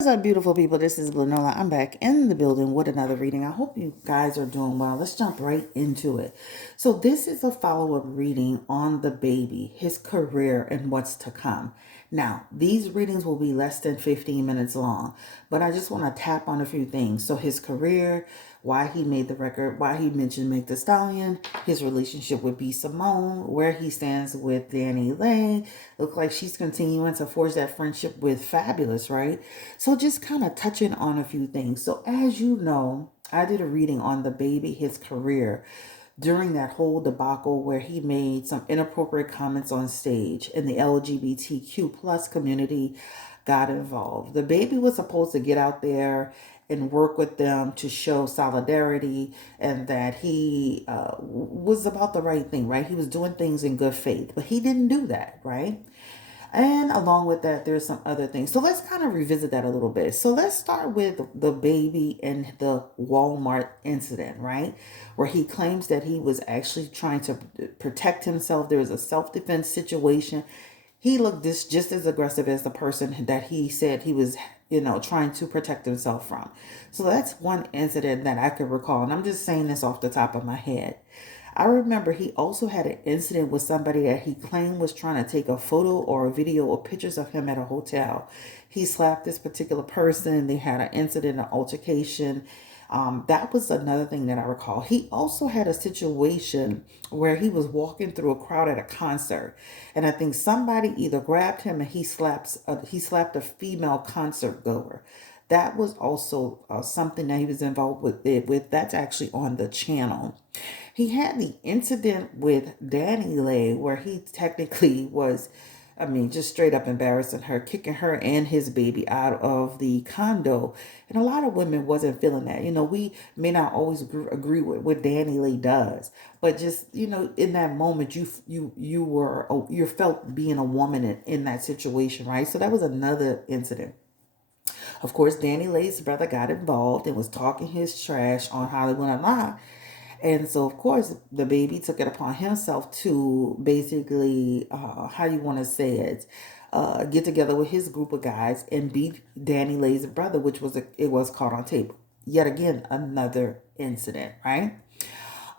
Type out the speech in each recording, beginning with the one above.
What's up, beautiful people? This is Nola. I'm back in the building with another reading. I hope you guys are doing well. Let's jump right into it. So this is a follow-up reading on DaBaby, his career, and what's to come. Now, these readings will be less than 15 minutes long, but I just want to tap on a few things. So his career, why he made the record, why he mentioned Meg Thee Stallion, his relationship with B. Simone, where he stands with Danny Lay. Look like she's continuing to forge that friendship with Fabulous, right? So just kind of touching on a few things. So as you know, I did a reading on DaBaby, his career, during that whole debacle where he made some inappropriate comments on stage and the LGBTQ plus community got involved. DaBaby was supposed to get out there and work with them to show solidarity and that he was about the right thing, right? He was doing things in good faith, but he didn't do that, right? And along with that, there's some other things. So let's kind of revisit that a little bit. So let's start with DaBaby and the Walmart incident, right? Where he claims that he was actually trying to protect himself. There was a self-defense situation. He looked just as aggressive as the person that he said he was, trying to protect himself from. So that's one incident that I could recall. And I'm just saying this off the top of my head. I remember he also had an incident with somebody that he claimed was trying to take a photo or a video or pictures of him at a hotel. He slapped this particular person. They had an incident, an altercation. That was another thing that I recall. He also had a situation where he was walking through a crowd at a concert, and I think somebody either grabbed him and he slapped a female concert goer. That was also something that he was involved with. That's actually on the channel. He had the incident with Danny Lay where he technically was, I mean, just straight up embarrassing her, kicking her and his baby out of the condo. And a lot of women wasn't feeling that. We may not always agree with what Danny Lay does, but just, in that moment, you felt being a woman in that situation, right? So that was another incident. Of course, Danny Lay's brother got involved and was talking his trash on Hollywood Unlocked. And so, of course, DaBaby took it upon himself to basically, how do you want to say it, get together with his group of guys and beat Danny Lay's brother, it was caught on tape. Yet again, another incident, right?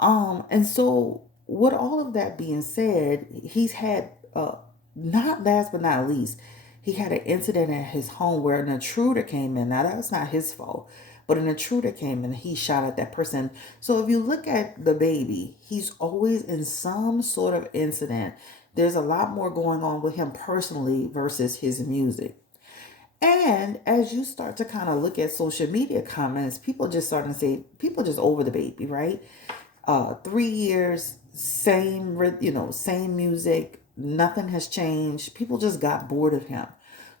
And so, with all of that being said, he's had, not last but not least, he had an incident at his home where an intruder came in. Now, that was not his fault, but an intruder came in and he shot at that person. So, if you look at DaBaby, he's always in some sort of incident. There's a lot more going on with him personally versus his music. And as you start to kind of look at social media comments, people just starting to say, people just over DaBaby, right? 3 years, same music, nothing has changed. People just got bored of him.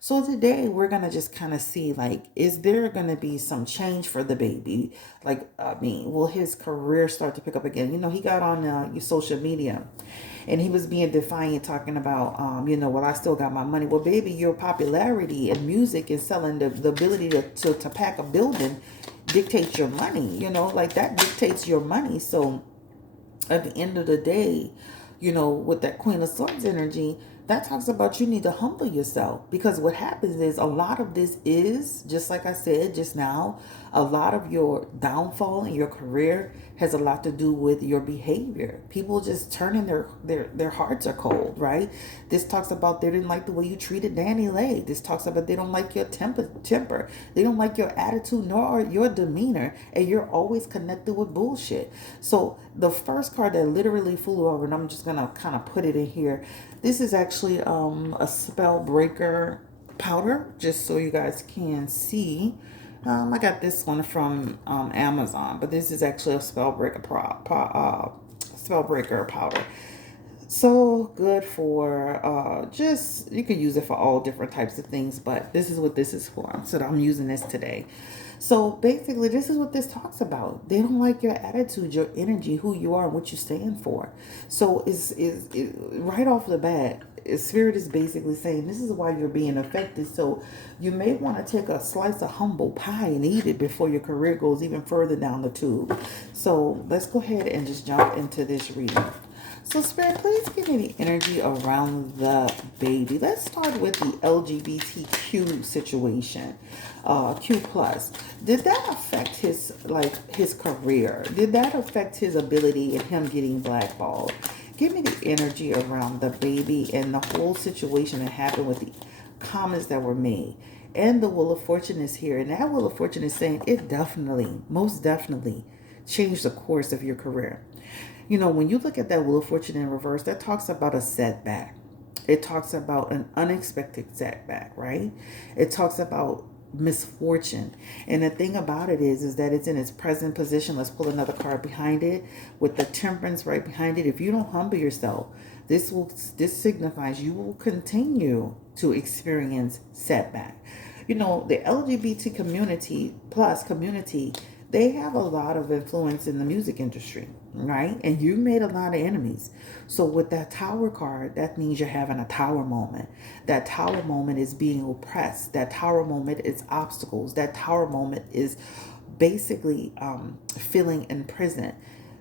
So today we're gonna just kind of see, like, is there gonna be some change for DaBaby? Like, I mean, will his career start to pick up again? He got on your social media, and he was being defiant, talking about, well, I still got my money. Well, baby, your popularity and music and selling the ability to pack a building dictates your money. Like that dictates your money. So at the end of the day, with that Queen of Swords energy, that talks about you need to humble yourself, because what happens is a lot of this is, just like I said just now, a lot of your downfall in your career has a lot to do with your behavior. People just turning their hearts are cold, right? This talks about they didn't like the way you treated Danny Lay. This talks about they don't like your temper. They don't like your attitude nor your demeanor, and you're always connected with bullshit. So the first card that literally flew over, and I'm just gonna kind of put it in here. This is actually a spell breaker powder, just so you guys can see. I got this one from Amazon, but this is actually a spell breaker powder. So good for just, you can use it for all different types of things, but this is what this is for. So I'm using this today. So basically, this is what this talks about. They don't like your attitude, your energy, who you are, and what you stand for. So is right off the bat, Spirit is basically saying this is why you're being affected. So you may want to take a slice of humble pie and eat it before your career goes even further down the tube. So let's go ahead and just jump into this reading. So, Spirit, please give me the energy around the baby. Let's start with the LGBTQ situation. Q plus. Did that affect his career? Did that affect his ability in him getting blackballed? Give me the energy around the baby and the whole situation that happened with the comments that were made. And the Wheel of Fortune is here. And that Wheel of Fortune is saying it definitely, most definitely, changed the course of your career. You know, when you look at that Wheel of Fortune in reverse, that talks about a setback. It talks about an unexpected setback, right? It talks about misfortune. And the thing about it is that it's in its present position. Let's pull another card behind it with the Temperance right behind it. If you don't humble yourself, this signifies you will continue to experience setback. You know, the LGBT community plus community, they have a lot of influence in the music industry, right? And you made a lot of enemies. So with that Tower card, that means you're having a tower moment. That tower moment is being oppressed. That tower moment is obstacles. That tower moment is basically feeling imprisoned.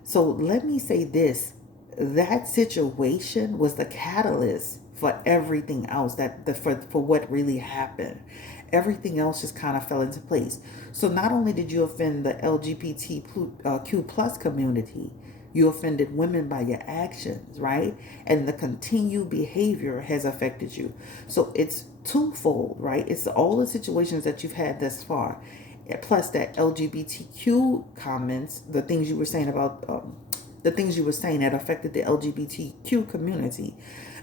So let me say this, that situation was the catalyst for everything else for what really happened. Everything else just kind of fell into place. So not only did you offend the LGBTQ plus community, you offended women by your actions, right? And the continued behavior has affected you. So it's twofold, right? It's all the situations that you've had thus far, plus that LGBTQ comments, the things you were saying about the things you were saying that affected the LGBTQ community.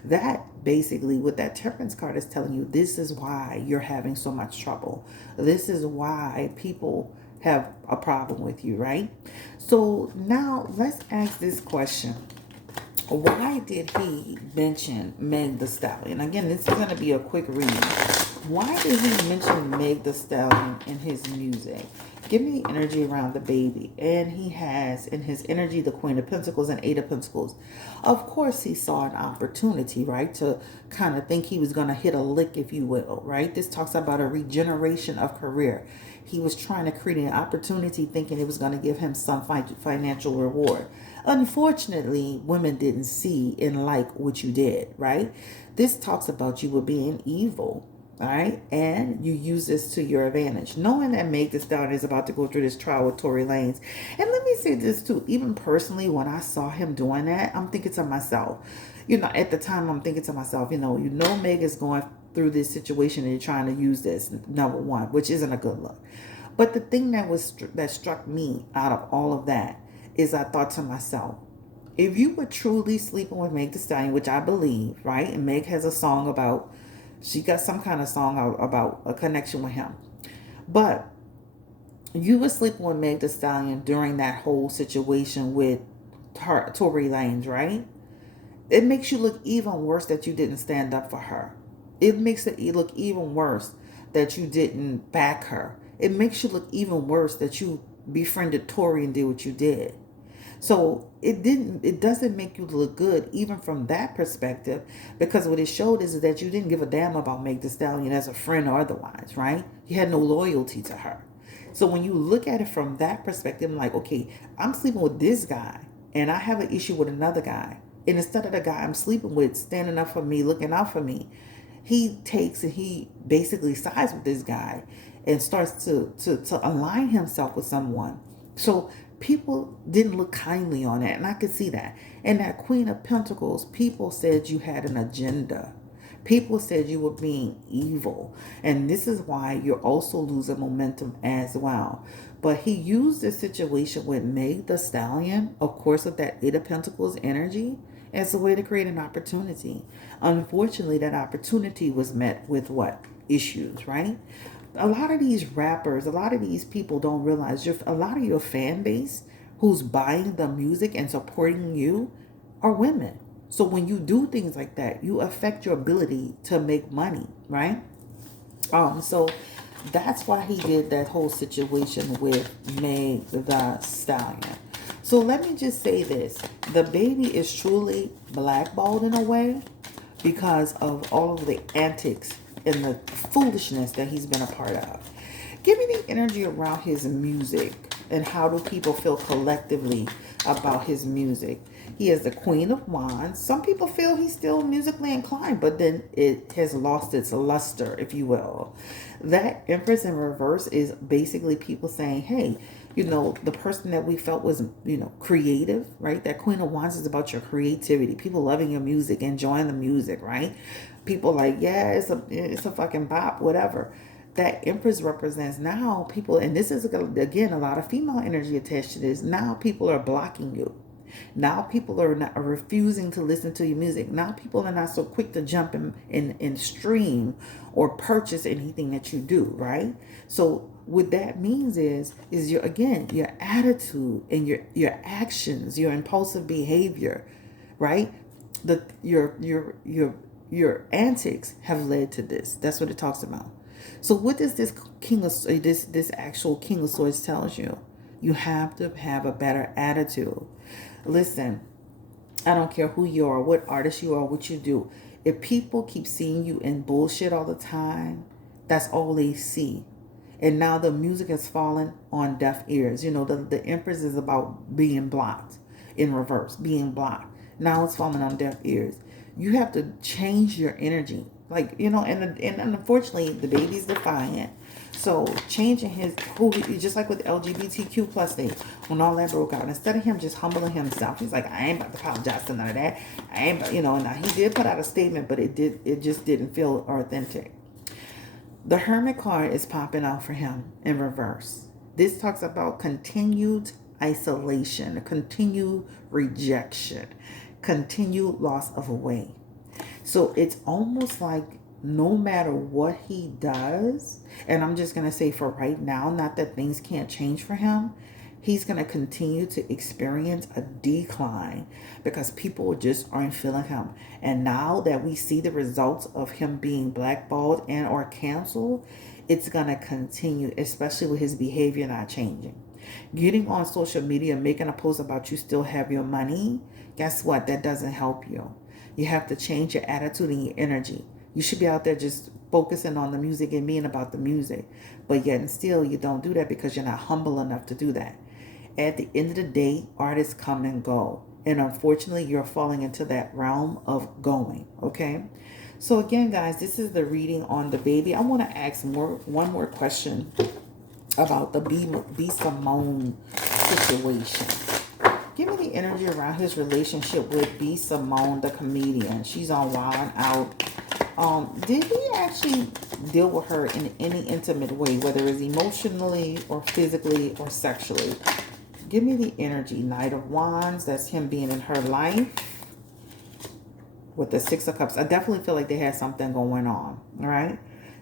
That basically, what that Temperance card is telling you, this is why you're having so much trouble. This is why people have a problem with you, right? So now let's ask this question. Why did he mention Meg the Stallion? Again, this is going to be a quick read. Why did he mention Meg the Stallion in his music? Give me the energy around the baby. And he has in his energy the Queen of Pentacles and Eight of Pentacles. Of course, he saw an opportunity, right? To kind of think he was going to hit a lick, if you will, right? This talks about a regeneration of career. He was trying to create an opportunity thinking it was going to give him some financial reward. Unfortunately, women didn't see and like what you did, right? This talks about you were being evil. All right, and you use this to your advantage, knowing that Meg Thee Stallion is about to go through this trial with Tory Lanez. And let me say this too, even personally, when I saw him doing that, I'm thinking to myself, you know, at the time, I'm thinking to myself, you know, Meg is going through this situation and you're trying to use this, number one, which isn't a good look. But the thing that struck me out of all of that is I thought to myself, if you were truly sleeping with Meg Thee Stallion, which I believe, right, and Meg has a song about, she got some kind of song about a connection with him. But you were sleeping with Meg Thee Stallion during that whole situation with Tory Lanez, right? It makes you look even worse that you didn't stand up for her. It makes it look even worse that you didn't back her. It makes you look even worse that you befriended Tory and did what you did. So it doesn't make you look good even from that perspective, because what it showed is that you didn't give a damn about Meg Thee Stallion as a friend or otherwise, right? You had no loyalty to her. So when you look at it from that perspective, I'm like, okay, I'm sleeping with this guy and I have an issue with another guy. And instead of the guy I'm sleeping with standing up for me, looking out for me, he takes and he basically sides with this guy and starts to align himself with someone. So people didn't look kindly on that, and I could see that. And that Queen of Pentacles, people said you had an agenda. People said you were being evil. And this is why you're also losing momentum as well. But he used this situation with Meg Thee Stallion, of course, with that Eight of Pentacles energy, as a way to create an opportunity. Unfortunately, that opportunity was met with what? Issues, right? A lot of these rappers, a lot of these people don't realize a lot of your fan base who's buying the music and supporting you are women. So when you do things like that, you affect your ability to make money, right? So that's why he did that whole situation with Meg Thee Stallion. So let me just say this. DaBaby is truly blackballed in a way because of all of the antics and the foolishness that he's been a part of. Give me the energy around his music. And how do people feel collectively about his music? He is the Queen of Wands. Some people feel he's still musically inclined, but then it has lost its luster, if you will. That Empress in reverse is basically people saying, hey, the person that we felt was, creative, right? That Queen of Wands is about your creativity. People loving your music, enjoying the music, right? People like, yeah, it's a fucking bop, whatever. That Empress represents now people, and this is, again, a lot of female energy attached to this. Now people are blocking you. Now people are refusing to listen to your music. Now people are not so quick to jump in stream or purchase anything that you do, right? So what that means is your, again, your attitude and your actions, your impulsive behavior, right? Your antics have led to this. That's what it talks about. So what does this this actual King of Swords tells you? You have to have a better attitude. Listen, I don't care who you are, what artist you are, what you do. If people keep seeing you in bullshit all the time, that's all they see. And now the music has fallen on deaf ears. The Empress is about being blocked in reverse, being blocked. Now it's falling on deaf ears. You have to change your energy. And unfortunately, DaBaby's defiant. So changing just like with the LGBTQ plus thing, when all that broke out, instead of him just humbling himself, he's like, I ain't about to apologize to none of that. I ain't, now he did put out a statement, but it just didn't feel authentic. The Hermit card is popping out for him in reverse. This talks about continued isolation, continued rejection, continued loss of a way. So it's almost like no matter what he does, and I'm just going to say for right now, not that things can't change for him, he's going to continue to experience a decline because people just aren't feeling him. And now that we see the results of him being blackballed and or canceled, it's going to continue, especially with his behavior not changing. Getting on social media, making a post about you still have your money, guess what? That doesn't help you. You have to change your attitude and your energy. You should be out there just focusing on the music and being about the music. But yet and still, you don't do that because you're not humble enough to do that. At the end of the day, artists come and go. And unfortunately, you're falling into that realm of going, okay? So again, guys, this is the reading on DaBaby. I want to ask one more question about the B Simone situation. Give me the energy around his relationship with B Simone, the comedian. She's on Wild 'N Out. Did he actually deal with her in any intimate way, whether it's emotionally or physically or sexually? Give me the energy. Knight of Wands, that's him being in her life. With the Six of Cups, I definitely feel like they had something going on, all right?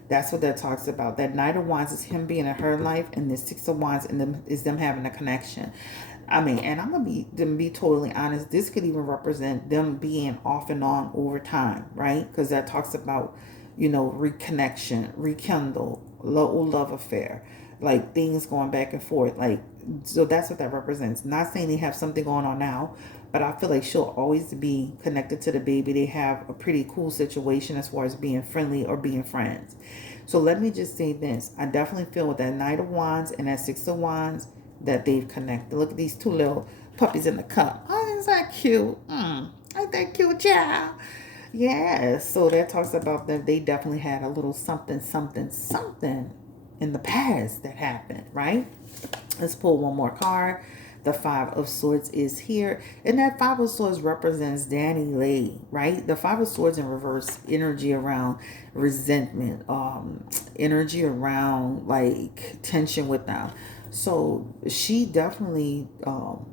That's what that talks about. That Knight of Wands is him being in her life, and the Six of Wands is them having a connection. I mean, and I'm gonna be totally honest. This could even represent them being off and on over time, right? Because that talks about, reconnection, rekindle, love affair, like things going back and forth. So that's what that represents. Not saying they have something going on now, but I feel like she'll always be connected to DaBaby. They have a pretty cool situation as far as being friendly or being friends. So let me just say this. I definitely feel with that Knight of Wands and that Six of Wands that they've connected. Look at these two little puppies in the cup. Oh, is that cute? Ain't that cute, child? Yeah, so that talks about that they definitely had a little something in the past that happened, right? Let's pull one more card. The Five of Swords is here. And that Five of Swords represents Danny Lay, right? The Five of Swords in reverse, energy around resentment, energy around like tension with them. So she definitely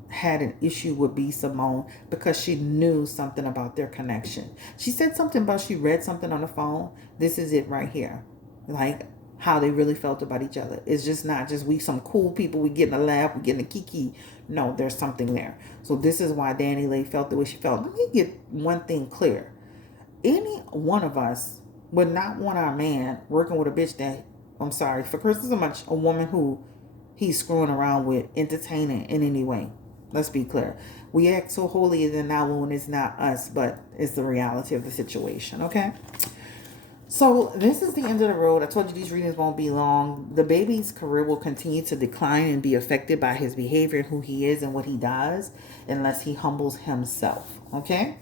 had an issue with B Simone because she knew something about their connection. She said something about she read something on the phone. This is it right here. Like how they really felt about each other. It's just not just we some cool people, we getting a laugh, we getting a kiki. No, there's something there. So this is why Danny Lay felt the way she felt. Let me get one thing clear. Any one of us would not want our man working with a bitch that, I'm sorry, for cursing so much, a woman who he's screwing around with, entertaining in any way. Let's be clear. We act so holier than thou when it's not us, but it's the reality of the situation, okay? So this is the end of the road. I told you these readings won't be long. The baby's career will continue to decline and be affected by his behavior and who he is and what he does unless he humbles himself. Okay?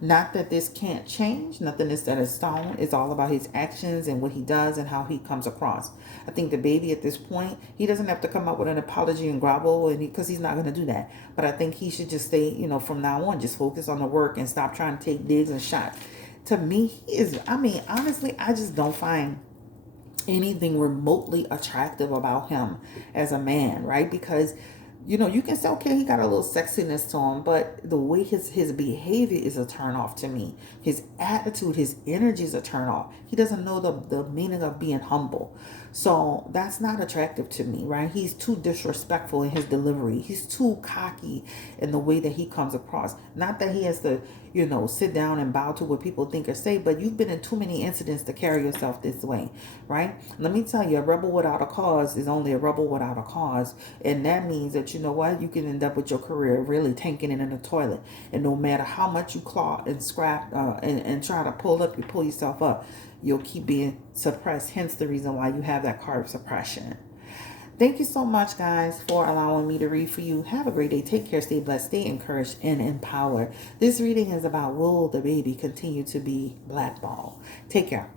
Not that this can't change. Nothing is set in stone. It's all about his actions and what he does and how he comes across. I think the baby at this point, he doesn't have to come up with an apology and grovel, and because he's not going to do that. But I think he should just stay, from now on, just focus on the work and stop trying to take digs and shots. To me, he is, I mean, honestly, I just don't find anything remotely attractive about him as a man, right? Because you can say, okay, he got a little sexiness to him, but the way his behavior is a turn off to me. His attitude, his energy is a turn off. He doesn't know the meaning of being humble. So that's not attractive to me, right? He's too disrespectful in his delivery. He's too cocky in the way that he comes across. Not that he has to, sit down and bow to what people think or say, but you've been in too many incidents to carry yourself this way, right? Let me tell you, a rebel without a cause is only a rebel without a cause. And that means that, you know what, you can end up with your career really tanking it in the toilet. And no matter how much you claw and scrap and try to pull yourself up, you'll keep being suppressed. Hence the reason why you have that card of suppression. Thank you so much, guys, for allowing me to read for you. Have a great day. Take care. Stay blessed. Stay encouraged and empowered. This reading is about, will the baby continue to be blackballed? Take care.